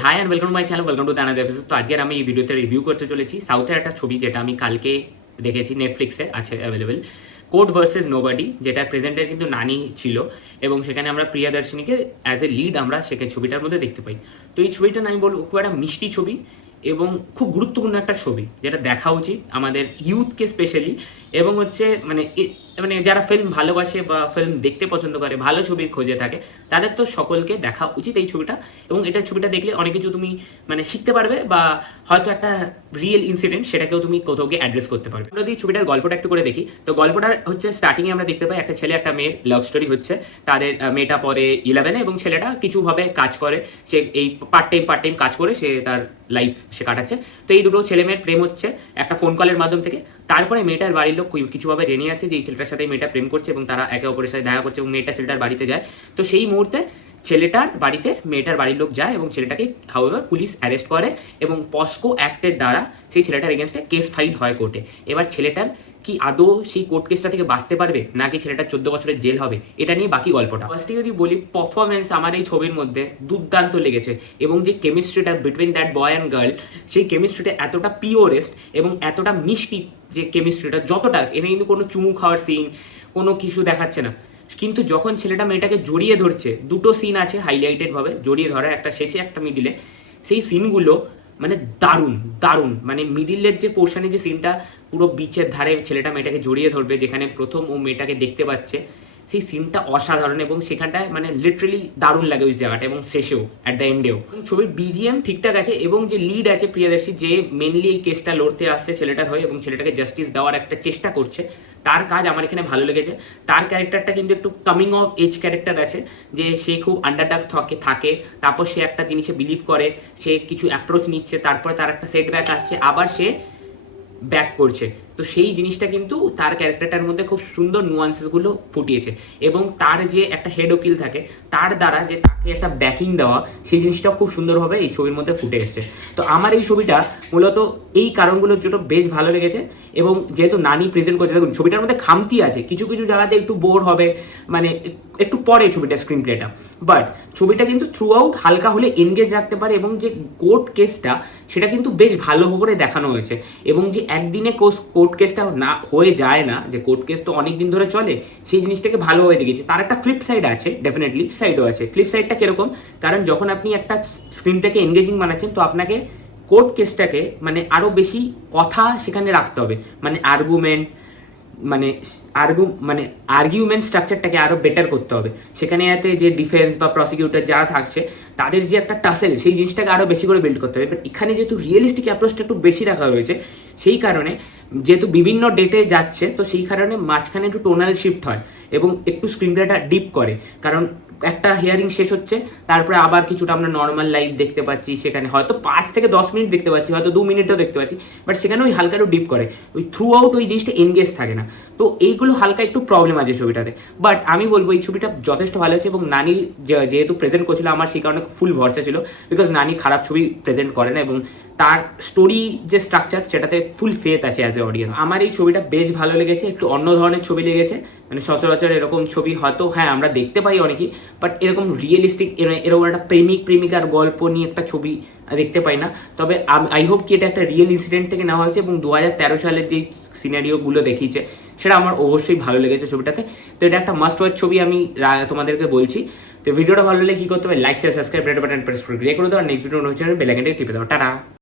High and welcome to my channel, welcome to the another episode. তো আজকের আমি এই ভিডিওতে রিভিউ করতে চলেছি সাউথের একটা ছবি যেটা আমি কালকে দেখেছি, নেটফ্লিক্সে আছে অ্যাভেলেবেল, কোড ভার্সেস নোবডি, যেটা প্রেজেন্টের কিন্তু নানি ছিল এবং সেখানে আমরা প্রিয়াদর্শিনীকে অ্যাজ এ লিড আমরা সেখানে ছবিটার মধ্যে দেখতে পাই। তো এই ছবিটা আমি বলবো খুব একটা মিষ্টি ছবি এবং খুব গুরুত্বপূর্ণ একটা ছবি, যেটা দেখা উচিত আমাদের ইউথকে স্পেশালি, এবং হচ্ছে মানে যারা ফিল্ম ভালোবাসে বা ফিল্ম দেখতে পছন্দ করে, ভালো ছবির খোঁজে থাকে, তাদের তো সকলকে দেখা উচিত এই ছবিটা। এবং এটা ছবিটা দেখলে অনেক কিছু তুমি মানে শিখতে পারবে, বা হয়তো একটা রিয়েল ইনসিডেন্ট সেটাকেও তুমি কোথাও গিয়ে অ্যাড্রেস করতে পারবে। আমরা যদি ছবিটার গল্পটা একটু করে দেখি, তো গল্পটা হচ্ছে স্টার্টিংয়ে আমরা দেখতে পাই একটা ছেলে একটা মেয়ের লাভ স্টোরি হচ্ছে। তাদের মেয়েটা পরে 11-এ এবং ছেলেটা কিছুভাবে কাজ করে, সে এই পার্ট টাইম কাজ করে সে তার লাইফ সে কাটাচ্ছে। তো এই দুটো ছেলে মেয়ের প্রেম হচ্ছে একটা ফোন কলের মাধ্যম থেকে। তারপরে মেয়েটার বাড়ির লোক কিছুভাবে জেনে যাচ্ছে যে এই ছেলেটার সাথে মেয়েটা প্রেম করছে এবং তারা একে অপরের সাথে দেখা করছে, এবং মেয়েটা ছেলেটার বাড়িতে যায়। তো সেই মুহূর্তে ছেলেটার বাড়িতে মেয়েটার বাড়ির লোক যায় এবং ছেলেটাকে হাউএভার পুলিশ অ্যারেস্ট করে এবং পস্কো অ্যাক্টের দ্বারা সেই ছেলেটার এগেনস্টে কেস ফাইল হয় কোর্টে। এবার ছেলেটার কি আদৌ সেই কোর্ট কেসটা থেকে বাঁচতে পারবে, নাকি ছেলেটার 14 বছরের জেল হবে, এটা নিয়ে বাকি গল্পটা। ফার্স্টে যদি বলি, পারফরমেন্স আমার এই ছবির মধ্যে দুর্দান্ত লেগেছে, এবং যে কেমিস্ট্রিটা between that boy and girl, সেই কেমিস্ট্রিটা এতটা পিওরেস্ট এবং এতটা মিষ্টি, যে কেমিস্ট্রিটা যতটা, এনে কিন্তু কোনো চুমু খাওয়ার সিন কোনো কিছু দেখাচ্ছে না। কিন্তু যখন ছেলেটা মেয়েটাকে জড়িয়ে ধরছে, দুটো সিন আছে হাইলাইটেড ভাবে জড়িয়ে ধরা, একটা শেষে একটা মিডিলে, সেই সিনগুলো মানে দারুণ দারুণ। মানে মিডিলের যে পোর্শনে যে সিনটা, পুরো বিচের ধারে ছেলেটা মেয়েটাকে জড়িয়ে ধরবে, যেখানে প্রথম ও মেয়েটাকে দেখতে পাচ্ছে, সেই সিনটা অসাধারণ এবং সেখানটায় মানে লিটারেলি দারুণ লাগে ওই জায়গাটা, এবং শেষেও অ্যাট দ্য এন্ডেও ছবির বিজিএম ঠিকঠাক আছে, এবং যে লিড আছে প্রিয়দর্শী, যে মেনলি এই কেসটা লড়তে আসছে ছেলেটার হয়ে এবং ছেলেটাকে জাস্টিস দেওয়ার একটা চেষ্টা করছে, তার কাজ আমার এখানে ভালো লেগেছে। তার ক্যারেক্টারটা কিন্তু একটু কামিং অফ এজ ক্যারেক্টার আছে, যে সে খুব আন্ডারডগ থাকে, তারপর সে একটা জিনিসে বিলিভ করে, সে কিছু অ্যাপ্রোচ নিচ্ছে, তারপরে তার একটা সেটব্যাক আসছে, আবার সে ব্যাক করছে। তো সেই জিনিসটা কিন্তু তার ক্যারেক্টারটার মধ্যে খুব সুন্দর নুয়ান্সেসগুলো ফুটিয়েছে, এবং তার যে একটা হেড উকিল থাকে, তার দ্বারা যে তাকে একটা ব্যাকিং দেওয়া, সেই জিনিসটা খুব সুন্দরভাবে এই ছবির মধ্যে ফুটে এসছে। তো আমার এই ছবিটা মূলত এই কারণগুলোর জন্য বেশ ভালো লেগেছে। এবং যেহেতু নানি প্রেজেন্ট করছে, দেখুন ছবিটার মধ্যে খামতি আছে, কিছু কিছু জায়গাতে একটু বোর হবে, মানে একটু পরে ছবিটা স্ক্রিন প্লেটা, বাট ছবিটা কিন্তু থ্রু আউট হালকা হলে এনগেজ রাখতে পারে। এবং যে কোর্ট কেসটা, সেটা কিন্তু বেশ ভালো করে দেখানো হয়েছে, এবং যে একদিনে কোর্ট কেসটা না হয়ে যায় না, যে কোর্ট কেস তো অনেক দিন ধরে চলে, সেই জিনিসটাকে ভালোভাবে দেখিয়েছে। তার একটা ফ্লিপ সাইড আছে, ডেফিনেটলি সাইডও আছে। ফ্লিপ সাইডটা কিরকম, কারণ যখন আপনি একটা স্ক্রিনটাকে এনগেজিং বানাচ্ছেন, তো আপনাকে কোর্ট কেসটাকে মানে আরও বেশি কথা সেখানে রাখতে হবে, মানে আর্গুমেন্ট, মানে আর্গুমেন্ট স্ট্রাকচারটাকে আরও বেটার করতে হবে সেখানে, যাতে যে ডিফেন্স বা প্রসিকিউটর যারা থাকছে, তাদের যে একটা টাসেল, সেই জিনিসটাকে আরও বেশি করে বিল্ড করতে হবে। বাট এখানে যেহেতু রিয়েলিস্টিক অ্যাপ্রোচটা একটু বেশি রাখা হয়েছে, সেই কারণে যেহেতু বিভিন্ন ডেটে যাচ্ছে, তো সেই কারণে মাঝখানে একটু টোনাল শিফট হয় এবং একটু স্ক্রিনটা ডিপ করে, কারণ একটা হিয়ারিং শেষ হচ্ছে, তারপরে আবার কিছুটা আমরা নর্মাল লাইভ দেখতে পাচ্ছি, সেখানে হয়তো 5 থেকে 10 মিনিট দেখতে পাচ্ছি, হয়তো 2 মিনিটও দেখতে পাচ্ছি, বাট সেখানে ওই হালকা একটু ডিপ করে, ওই থ্রু আউট ওই জিনিসটা এনগেজ থাকে না। তো এইগুলো হালকা একটু প্রবলেম আছে ছবিটাতে, বাট আমি বলবো এই ছবিটা যথেষ্ট ভালো আছে। এবং নানি যেহেতু প্রেজেন্ট করছিল, আমার সেই কারণে ফুল ভরসা ছিল, বিকজ নানি খারাপ ছবি প্রেজেন্ট করে না, এবং তার স্টোরি যে স্ট্রাকচার, সেটাতে ফুল ফেথ আছে অ্যাজ এ অডিয়েন্স। আমার এই ছবিটা বেশ ভালো লেগেছে, একটু অন্য ধরনের ছবি লেগেছে, মানে সচরাচর এরকম ছবি হয়তো হ্যাঁ আমরা দেখতে পাই অনেকেই, বাট এরকম রিয়েলিস্টিক এরকম একটা প্রেমিকার গল্প নিয়ে একটা ছবি দেখতে পাই না। তবে আই হোপ কি এটা একটা রিয়েল ইনসিডেন্ট থেকে নেওয়া হয়েছে, এবং 2013 সালের যে সিনারিওগুলো দেখিয়েছে, সেটা আমার অবশ্যই ভালো লেগেছে ছবিটাতে। তো এটা একটা মাস্ট ওয়াচ ছবি, আমি তোমাদেরকে বলছি। তো ভিডিওটা ভালো লাগলে কি করতে হবে, like share subscribe red button press করে করে দেওয়া, নেক্সট ভিডিও হচ্ছে বেল আইকনটা টিপে দাও। টাটা।